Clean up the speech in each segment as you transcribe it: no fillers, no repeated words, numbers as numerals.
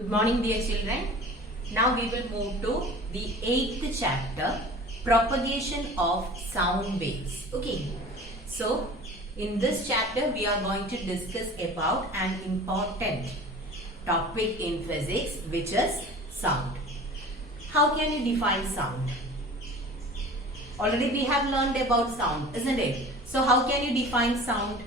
Good morning, dear children. Now we will move to the 8th chapter, propagation of sound waves. Okay. So, in this chapter we are going to discuss about an important topic in physics, which is sound. How can you define sound? Already we have learned about sound, isn't it? So how can you define sound?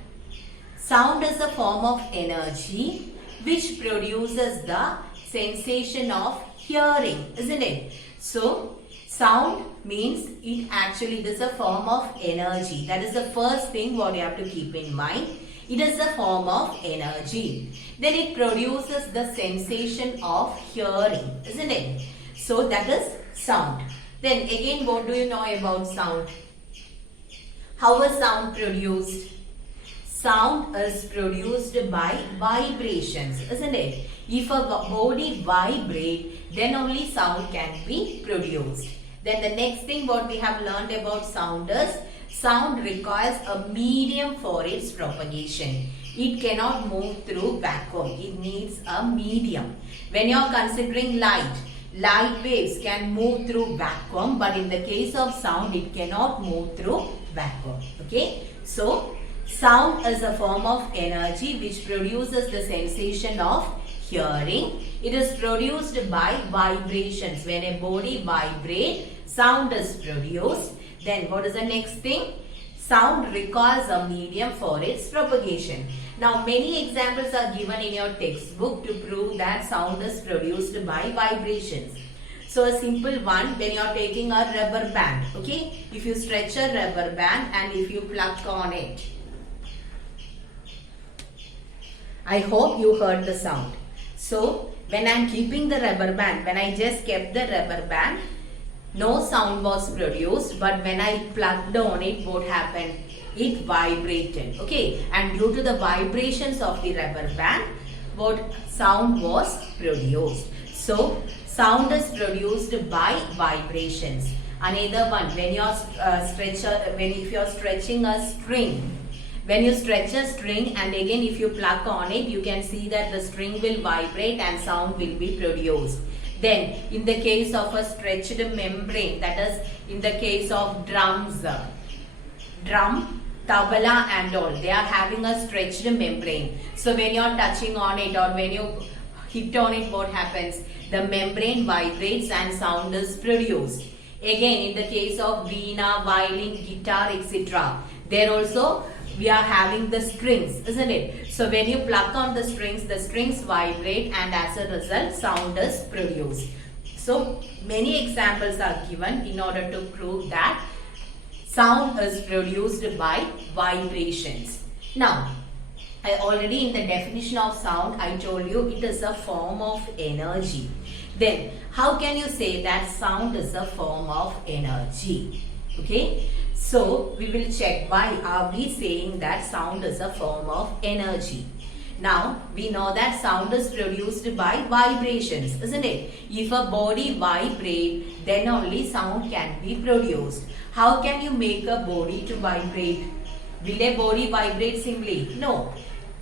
Sound is a form of energy which produces the sensation of hearing, isn't it? So sound means it is a form of energy. That is the first thing what you have to keep in mind. It is a form of energy. Then it produces the sensation of hearing, isn't it? So that is sound. Then again, what do you know about sound? How is sound produced? Sound is produced by vibrations, isn't it? If a body vibrates, then only sound can be produced. Then the next thing what we have learned about sound is, sound requires a medium for its propagation. It cannot move through vacuum. It needs a medium. When you are considering light waves can move through vacuum, but in the case of sound, it cannot move through vacuum. Okay? So, sound is a form of energy which produces the sensation of hearing. It is produced by vibrations. When a body vibrates, sound is produced. Then what is the next thing? Sound requires a medium for its propagation. Now many examples are given in your textbook to prove that sound is produced by vibrations. So a simple one, when you are taking a rubber band, okay? If you stretch a rubber band and if you pluck on it, I hope you heard the sound. So when I am keeping the rubber band, when I just kept the rubber band, no sound was produced, but when I plugged on it, what happened? It vibrated, okay? And due to the vibrations of the rubber band, what sound was produced? So, sound is produced by vibrations. Another one, when you are if you are stretching a string, when you stretch a string and again if you pluck on it, you can see that the string will vibrate and sound will be produced. Then, in the case of a stretched membrane, that is in the case of drums, drum, tabla and all, they are having a stretched membrane. So, when you are touching on it or when you hit on it, what happens? The membrane vibrates and sound is produced. Again, in the case of veena, violin, guitar, etc., there also we are having the strings, isn't it? So when you pluck on the strings vibrate and as a result sound is produced. So many examples are given in order to prove that sound is produced by vibrations. Now, I already in the definition of sound, I told you it is a form of energy. Then, how can you say that sound is a form of energy? Okay? So, we will check why are we saying that sound is a form of energy. Now, we know that sound is produced by vibrations, isn't it? If a body vibrates, then only sound can be produced. How can you make a body to vibrate? Will a body vibrate simply? No.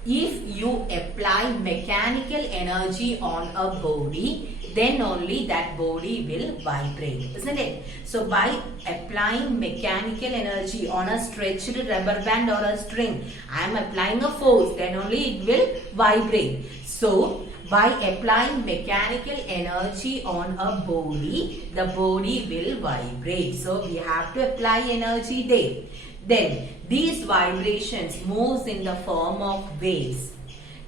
If you apply mechanical energy on a body, then only that body will vibrate, isn't it? So by applying mechanical energy on a stretched rubber band or a string, I am applying a force, then only it will vibrate. So by applying mechanical energy on a body, the body will vibrate. So we have to apply energy there. Then these vibrations moves in the form of waves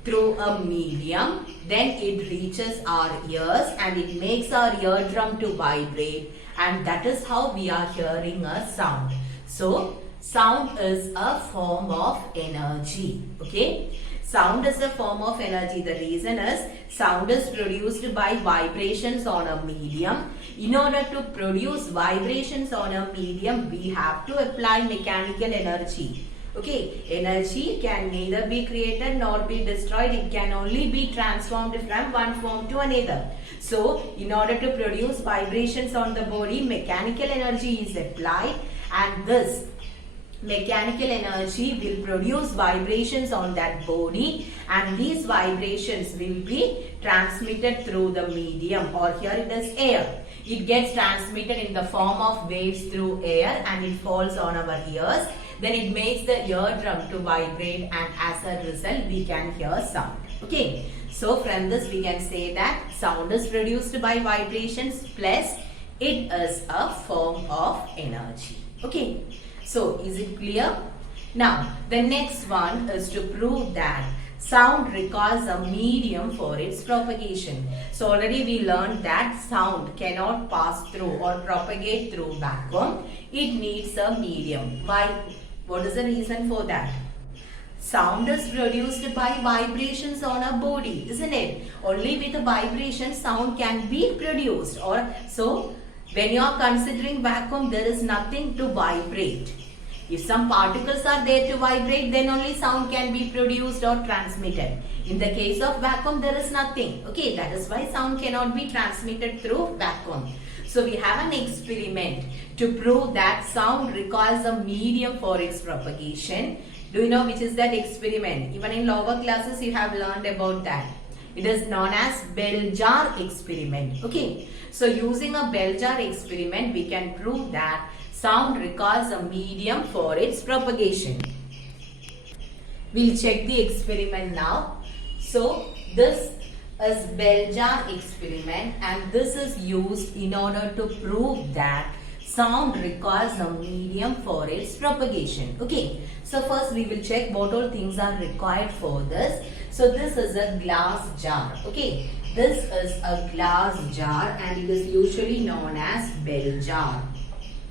through a medium, then it reaches our ears and it makes our eardrum to vibrate, and that is how we are hearing a sound. So sound is a form of energy. Okay, sound is a form of energy. The reason is sound is produced by vibrations on a medium. In order to produce vibrations on a medium, we have to apply mechanical energy. Okay, energy can neither be created nor be destroyed. It can only be transformed from one form to another. So, in order to produce vibrations on the body, mechanical energy is applied, and this mechanical energy will produce vibrations on that body, and these vibrations will be transmitted through the medium, or here it is air. It gets transmitted in the form of waves through air and it falls on our ears. Then it makes the eardrum to vibrate, and as a result we can hear sound. Okay. So from this we can say that sound is produced by vibrations plus it is a form of energy. Okay. So is it clear? Now the next one is to prove that sound requires a medium for its propagation. So already we learned that sound cannot pass through or propagate through vacuum. It needs a medium. Why? What is the reason for that? Sound is produced by vibrations on a body, isn't it? Only with the vibration sound can be produced. Or so when you are considering vacuum, there is nothing to vibrate. If some particles are there to vibrate, then only sound can be produced or transmitted. In the case of vacuum, there is nothing. Okay, that is why sound cannot be transmitted through vacuum. So we have an experiment to prove that sound requires a medium for its propagation. Do you know which is that experiment? Even in lower classes you have learned about that. It is known as bell jar experiment. Okay, so using a bell jar experiment we can prove that sound requires a medium for its propagation. We'll check the experiment now. So this is bell jar experiment, and this is used in order to prove that sound requires a medium for its propagation. Okay, so first we will check what all things are required for this. So this is a glass jar. Okay, this is a glass jar and it is usually known as bell jar.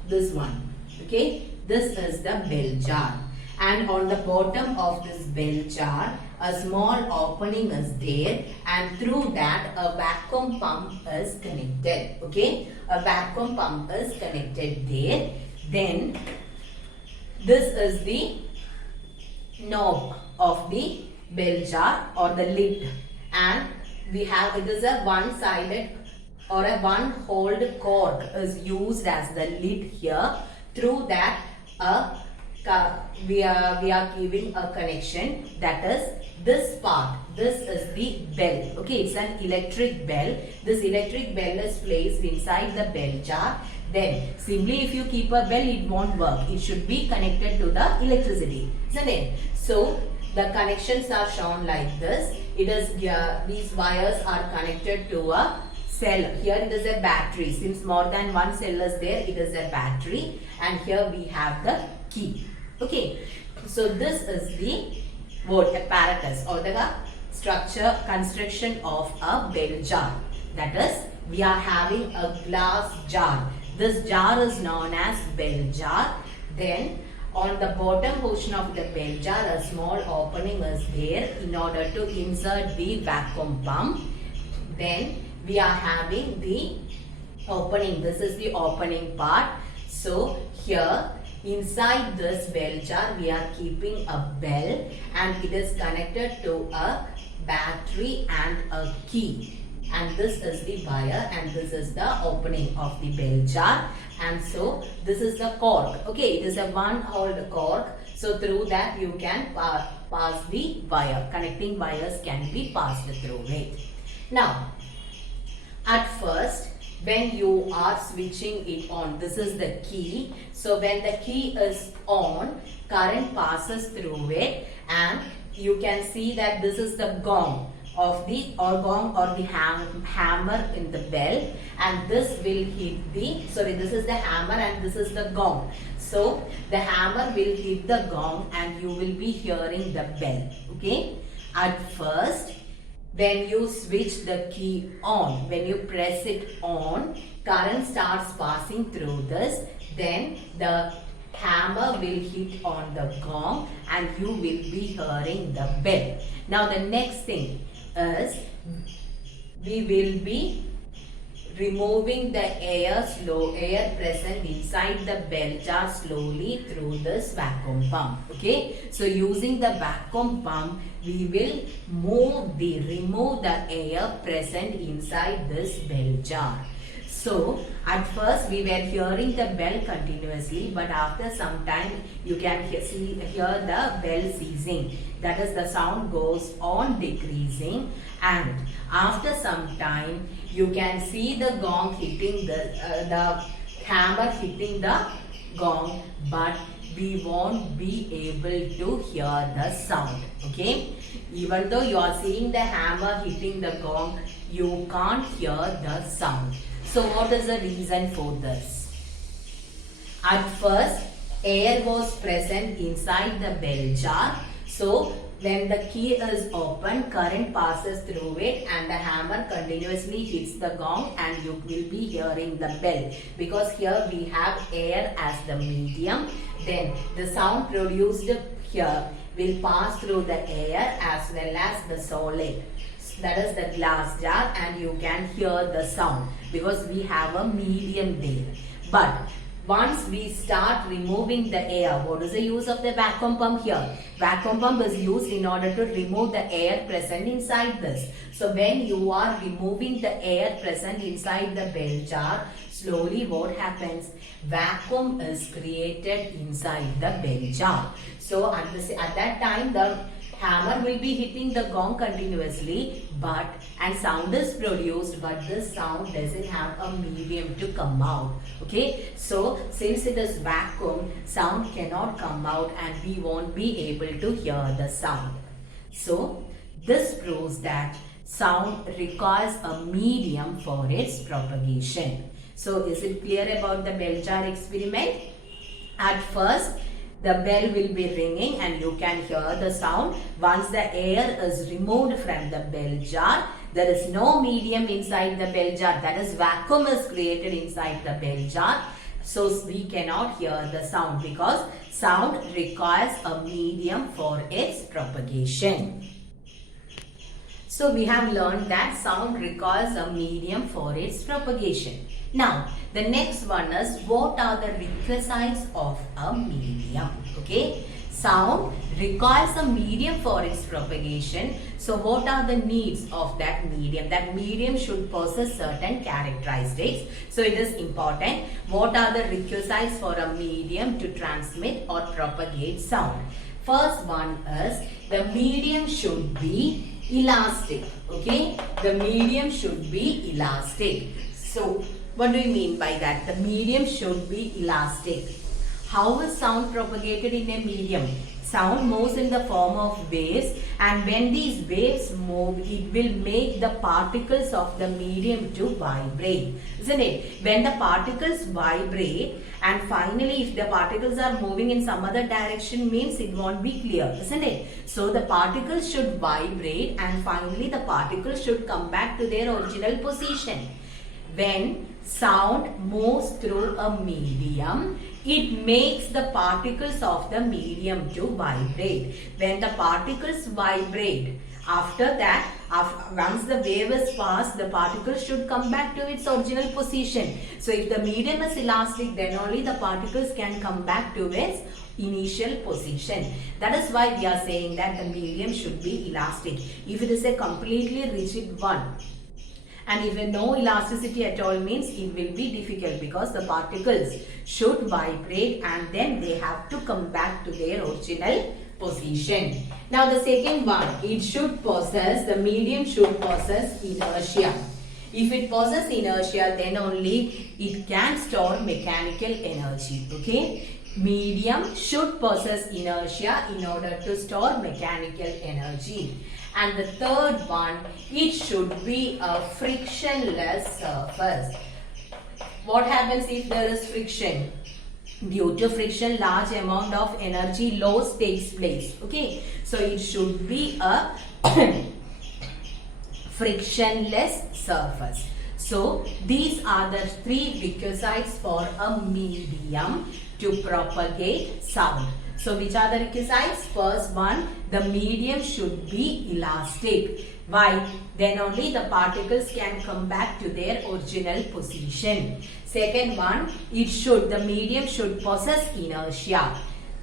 This one. Okay, this is the bell jar, and on the bottom of this bell jar a small opening is there, and through that a vacuum pump is connected. Okay, a vacuum pump is connected there. Then this is the knob of the bell jar or the lid, and we have, it is a one-sided or a one-holed cork is used as the lid here. Through that we are giving a connection, that is this part. This is the bell. Okay, it's an electric bell. This electric bell is placed inside the bell jar. Then simply if you keep a bell, it won't work. It should be connected to the electricity, isn't it? So the connections are shown like this. It is these wires are connected to a cell. Here it is a battery. Since more than one cell is there, it is a battery, and here we have the key. Okay, so this is the apparatus or the structure construction of a bell jar. That is, we are having a glass jar. This jar is known as bell jar. Then on the bottom portion of the bell jar a small opening is there in order to insert the vacuum pump. Then we are having the opening. This is the opening part. So here inside this bell jar we are keeping a bell, and it is connected to a battery and a key. And this is the wire, and this is the opening of the bell jar. And so this is the cork. Okay, it is a one-holed cork. So through that you can pass the wire. Connecting wires can be passed through it. Now, at first, when you are switching it on, this is the key. So when the key is on, current passes through it, and you can see that this is the gong of the hammer in the bell, and this will hit the, this is the hammer and this is the gong. So the hammer will hit the gong and you will be hearing the bell. Okay, at first when you switch the key on, when you press it on, current starts passing through this. Then the hammer will hit on the gong and you will be hearing the bell. Now the next thing is we will be removing the air present inside the bell jar slowly through this vacuum pump. Okay, so using the vacuum pump we will remove the air present inside this bell jar. So at first we were hearing the bell continuously, but after some time you can hear the bell ceasing. That is, the sound goes on decreasing, and after some time you can see the gong hitting the hammer hitting the gong, but we won't be able to hear the sound. Okay, even though you are seeing the hammer hitting the gong, you can't hear the sound. So what is the reason for this? At first, air was present inside the bell jar. So when the key is open, current passes through it and the hammer continuously hits the gong, and you will be hearing the bell, because here we have air as the medium. Then the sound produced here will pass through the air as well as the solid, that is the glass jar, and you can hear the sound because we have a medium there. But once we start removing the air, what is the use of the vacuum pump here? Vacuum pump is used in order to remove the air present inside this. So when you are removing the air present inside the bell jar, slowly what happens? Vacuum is created inside the bell jar. So at that time the hammer will be hitting the gong continuously, and sound is produced, but this sound doesn't have a medium to come out. Okay, so since it is vacuum, sound cannot come out and we won't be able to hear the sound. So this proves that sound requires a medium for its propagation. So is it clear about the bell jar experiment? At first, the bell will be ringing and you can hear the sound. Once the air is removed from the bell jar, there is no medium inside the bell jar. That is, vacuum is created inside the bell jar. So we cannot hear the sound because sound requires a medium for its propagation. So we have learned that sound requires a medium for its propagation. Now, the next one is, what are the requisites of a medium? Okay, sound requires a medium for its propagation. So what are the needs of that medium? That medium should possess certain characteristics. So it is important. What are the requisites for a medium to transmit or propagate sound? First one is, the medium should be elastic. Okay, the medium should be elastic. So what do you mean by that? The medium should be elastic. How is sound propagated in a medium? Sound moves in the form of waves, and when these waves move, it will make the particles of the medium to vibrate, isn't it? When the particles vibrate, and finally if the particles are moving in some other direction, means it won't be clear, isn't it? So the particles should vibrate and finally the particles should come back to their original position. When sound moves through a medium, it makes the particles of the medium to vibrate. When the particles vibrate, after that, once the wave is passed, the particles should come back to its original position. So if the medium is elastic, then only the particles can come back to its initial position. That is why we are saying that the medium should be elastic. If it is a completely rigid one, and if no elasticity at all, means it will be difficult, because the particles should vibrate and then they have to come back to their original position. Now the second one, the medium should possess inertia. If it possesses inertia, then only it can store mechanical energy. Okay, medium should possess inertia in order to store mechanical energy. And the third one, it should be a frictionless surface. What happens if there is friction? Due to friction, large amount of energy loss takes place. Okay, so it should be a frictionless surface. So these are the three requisites for a medium to propagate sound. So which are the requisites? First one, the medium should be elastic. Why? Then only the particles can come back to their original position. Second one, the medium should possess inertia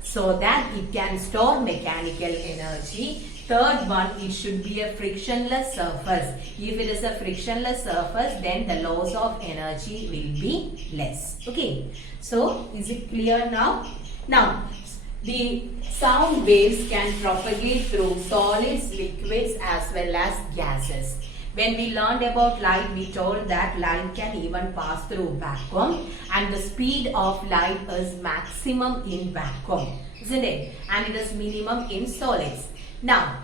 so that it can store mechanical energy. third one, it should be a frictionless surface. If it is a frictionless surface, then the loss of energy will be less. Okay. So, is it clear now? Now, the sound waves can propagate through solids, liquids as well as gases. When we learned about light, we told that light can even pass through vacuum, and the speed of light is maximum in vacuum, isn't it? And it is minimum in solids. Now,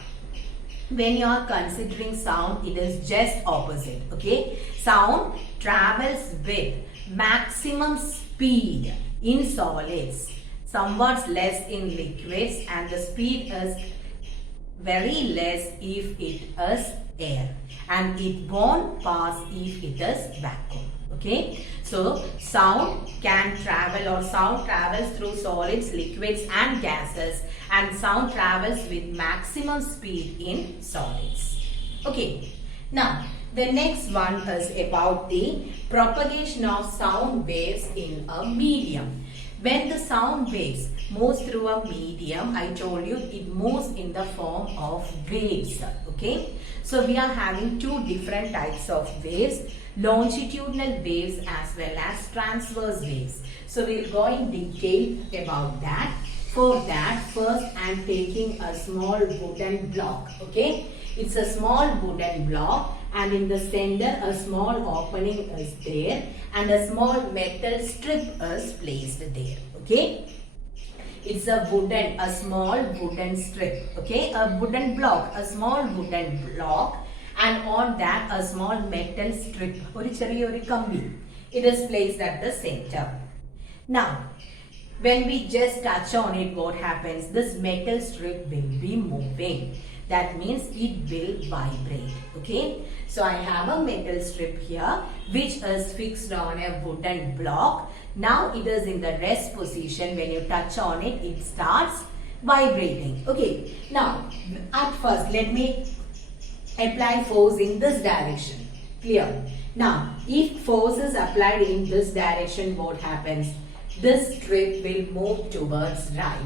when you are considering sound, it is just opposite. Okay, sound travels with maximum speed in solids, somewhat less in liquids, and the speed is very less if it is air, and it won't pass if it is vacuum. Okay, so sound can travel, or sound travels through solids, liquids and gases, and sound travels with maximum speed in solids. Okay, now the next one is about the propagation of sound waves in a medium. When the sound waves moves through a medium, I told you it moves in the form of waves. Okay, so we are having two different types of waves, longitudinal waves as well as transverse waves. So we will go in detail about that. For that, first I am taking a small wooden block. Okay, it's a small wooden block, and in the center a small opening is there, and a small metal strip is placed there. Okay, it's a small wooden strip. Okay, a wooden block, a small wooden block, and on that a small metal strip, it is placed at the center. Now, when we just touch on it, what happens? This metal strip will be moving. That means it will vibrate. Okay, so I have a metal strip here which is fixed on a wooden block. Now it is in the rest position. When you touch on it, it starts vibrating. Okay, now at first let me apply force in this direction. Clear? Now if force is applied in this direction, what happens? This strip will move towards right,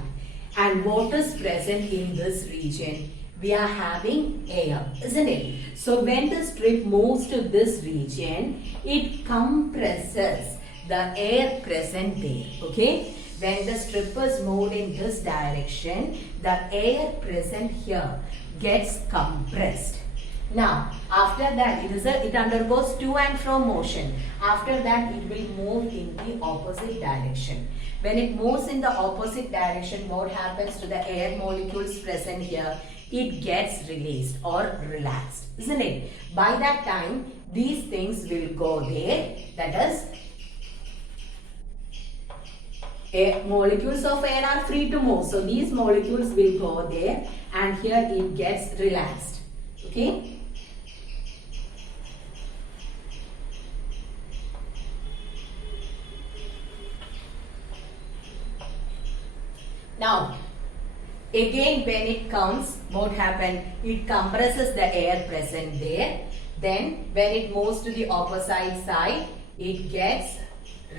and what is present in this region? We are having air, isn't it? So when the strip moves to this region, it compresses the air present there. Okay, when the strip is moved in this direction, the air present here gets compressed. Now after that, it undergoes to and fro motion. After that, it will move in the opposite direction. When it moves in the opposite direction, what happens to the air molecules present here? It gets released or relaxed, isn't it? By that time, these things will go there. That is, molecules of air are free to move. So these molecules will go there, and here it gets relaxed. Okay. Now, again when it comes, what happens? It compresses the air present there. Then when it moves to the opposite side, it gets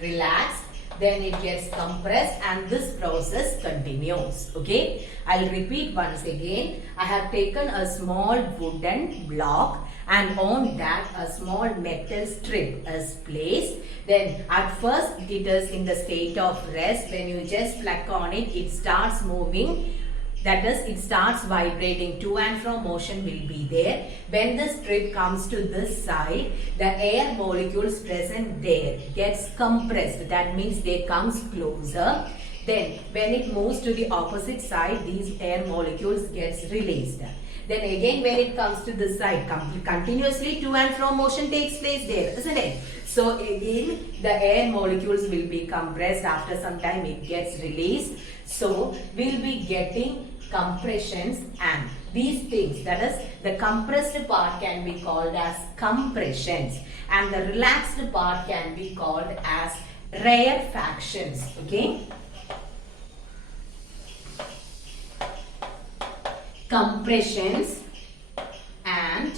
relaxed. Then it gets compressed, and this process continues. Okay, I'll repeat once again. I have taken a small wooden block, and on that a small metal strip is placed. Then at first it is in the state of rest. When you just pluck on it, it starts moving. That is, it starts vibrating. To and fro motion will be there. When the strip comes to this side, the air molecules present there gets compressed. That means they comes closer. Then when it moves to the opposite side, these air molecules gets released. Then again when it comes to this side, continuously to and fro motion takes place there, isn't it? So again the air molecules will be compressed. After some time it gets released. So we'll be getting compressions, and these things, that is, the compressed part can be called as compressions, and the relaxed part can be called as rarefactions. Okay, compressions and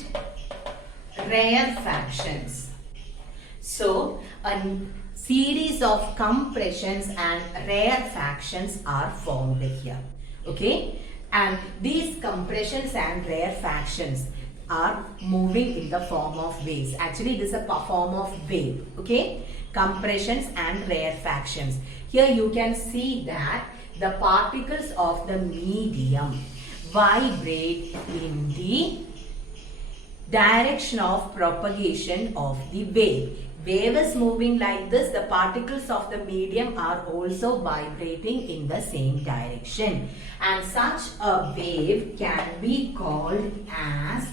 rarefactions. So a series of compressions and rarefactions are formed here. Okay, And these compressions and rarefactions are moving in the form of waves. Actually, it is a form of wave. Okay, compressions and rarefactions. Here you can see that the particles of the medium vibrate in the direction of propagation of the wave. Wave is moving like this. The particles of the medium are also vibrating in the same direction. And such a wave can be called as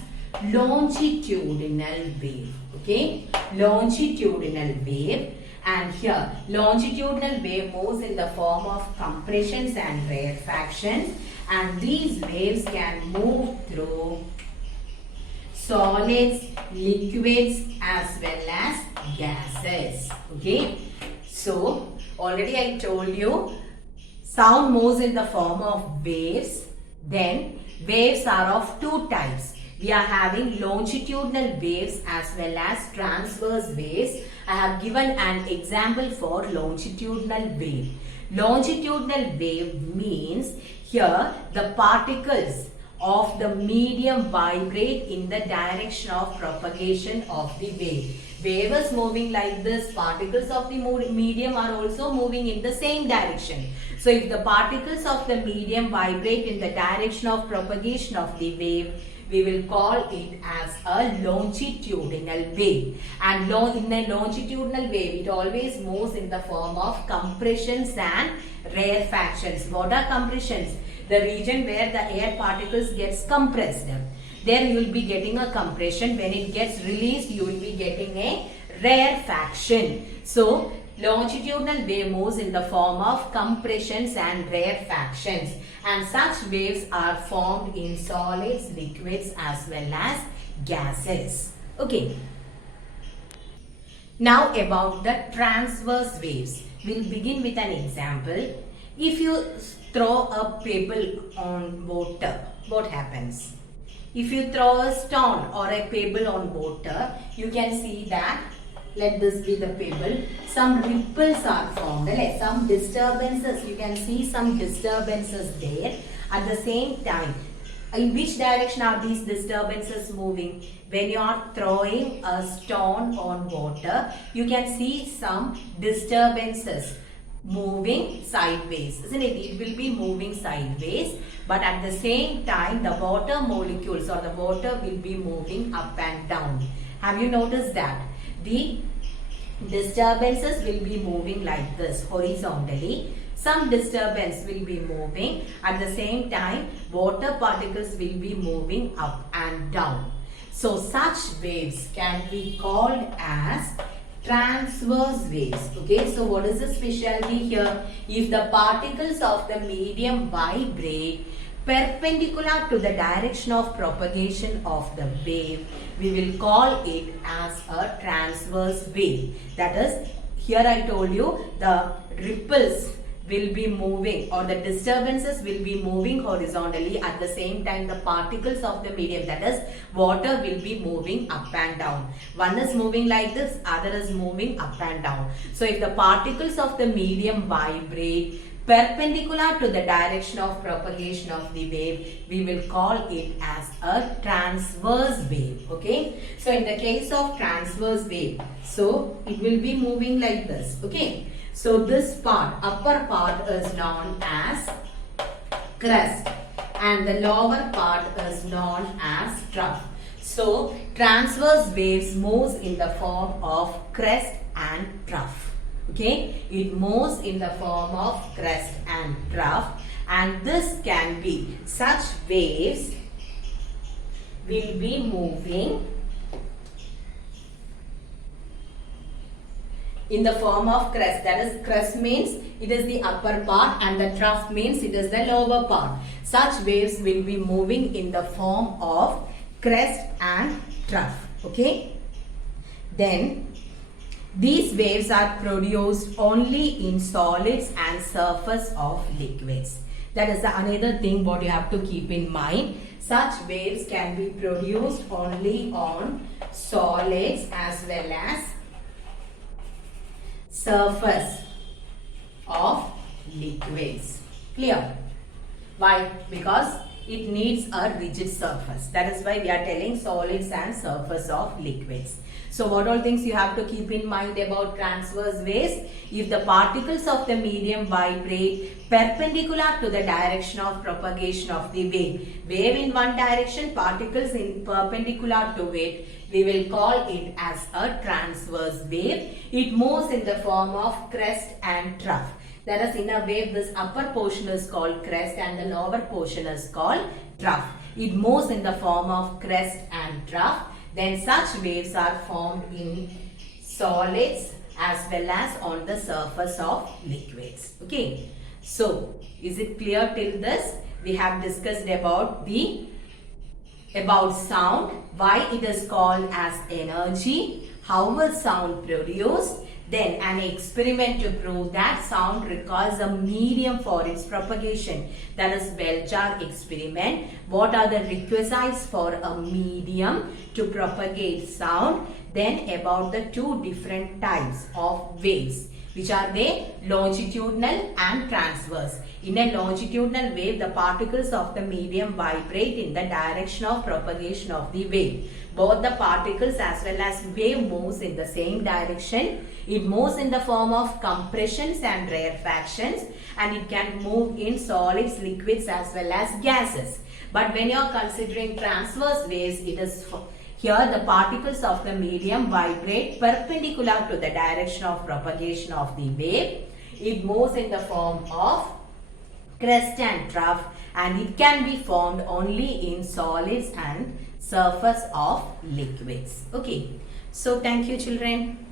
longitudinal wave. Okay, longitudinal wave. And here, longitudinal wave moves in the form of compressions and rarefactions. And these waves can move through solids, liquids as well as gases. Okay. So, already I told you, sound moves in the form of waves. Then, waves are of two types. We are having longitudinal waves as well as transverse waves. I have given an example for longitudinal wave. Longitudinal wave means here the particles of the medium vibrate in the direction of propagation of the wave. Wave is moving like this. Particles of the medium are also moving in the same direction. So if the particles of the medium vibrate in the direction of propagation of the wave, we will call it as a longitudinal wave. And in a longitudinal wave, it always moves in the form of compressions and rarefactions. What are compressions? The region where the air particles gets compressed. There you will be getting a compression. When it gets released, you will be getting a rarefaction. So, longitudinal wave moves in the form of compressions and rarefactions. And such waves are formed in solids, liquids as well as gases. Okay. Now about the transverse waves. We'll begin with an example. If you throw a pebble on water, what happens? If you throw a stone or a pebble on water, you can see that, let this be the pebble, some ripples are formed, some disturbances, you can see some disturbances there. At the same time, in which direction are these disturbances moving? When you are throwing a stone on water, you can see some disturbances moving sideways, isn't it? It will be moving sideways, but at the same time the water molecules or the water will be moving up and down. Have you noticed that? The disturbances will be moving like this horizontally. Some disturbance will be moving. At the same time, water particles will be moving up and down. So such waves can be called as transverse waves. Okay, so what is the specialty here? If the particles of the medium vibrate perpendicular to the direction of propagation of the wave, we will call it as a transverse wave. That is, here I told you the ripples will be moving or the disturbances will be moving horizontally. At the same time, the particles of the medium, that is water, will be moving up and down. One is moving like this, other is moving up and down. So if the particles of the medium vibrate perpendicular to the direction of propagation of the wave, we will call it as a transverse wave. Okay, so in the case of transverse wave, so it will be moving like this. Okay, so this part, upper part, is known as crest and the lower part is known as trough. So transverse waves moves in the form of crest and trough. Okay, it moves in the form of crest and trough, and this can be, such waves will be moving in the form of crest. That is, crest means it is the upper part and the trough means it is the lower part. Such waves will be moving in the form of crest and trough. Okay, then these waves are produced only in solids and surface of liquids. That is another thing what you have to keep in mind. Such waves can be produced only on solids as well as surface of liquids. Clear? Why? Because it needs a rigid surface. That is why we are telling solids and surface of liquids. So what all things you have to keep in mind about transverse waves? If the particles of the medium vibrate perpendicular to the direction of propagation of the wave in one direction, particles in perpendicular to it, we will call it as a transverse wave. It moves in the form of crest and trough. That is, in a wave, this upper portion is called crest and the lower portion is called trough. It moves in the form of crest and trough. Then such waves are formed in solids as well as on the surface of liquids. Okay. So, is it clear till this? We have discussed about sound, why it is called as energy, how will sound produced, then an experiment to prove that sound requires a medium for its propagation. That is Bell-jar experiment. What are the requisites for a medium to propagate sound? Then about the two different types of waves. Which are they? Longitudinal and transverse. In a longitudinal wave, the particles of the medium vibrate in the direction of propagation of the wave. Both the particles as well as wave moves in the same direction. It moves in the form of compressions and rarefactions, and it can move in solids, liquids as well as gases. But when you are considering transverse waves, it is here the particles of the medium vibrate perpendicular to the direction of propagation of the wave. It moves in the form of crest and trough, and it can be formed only in solids and surface of liquids. Okay. So thank you children.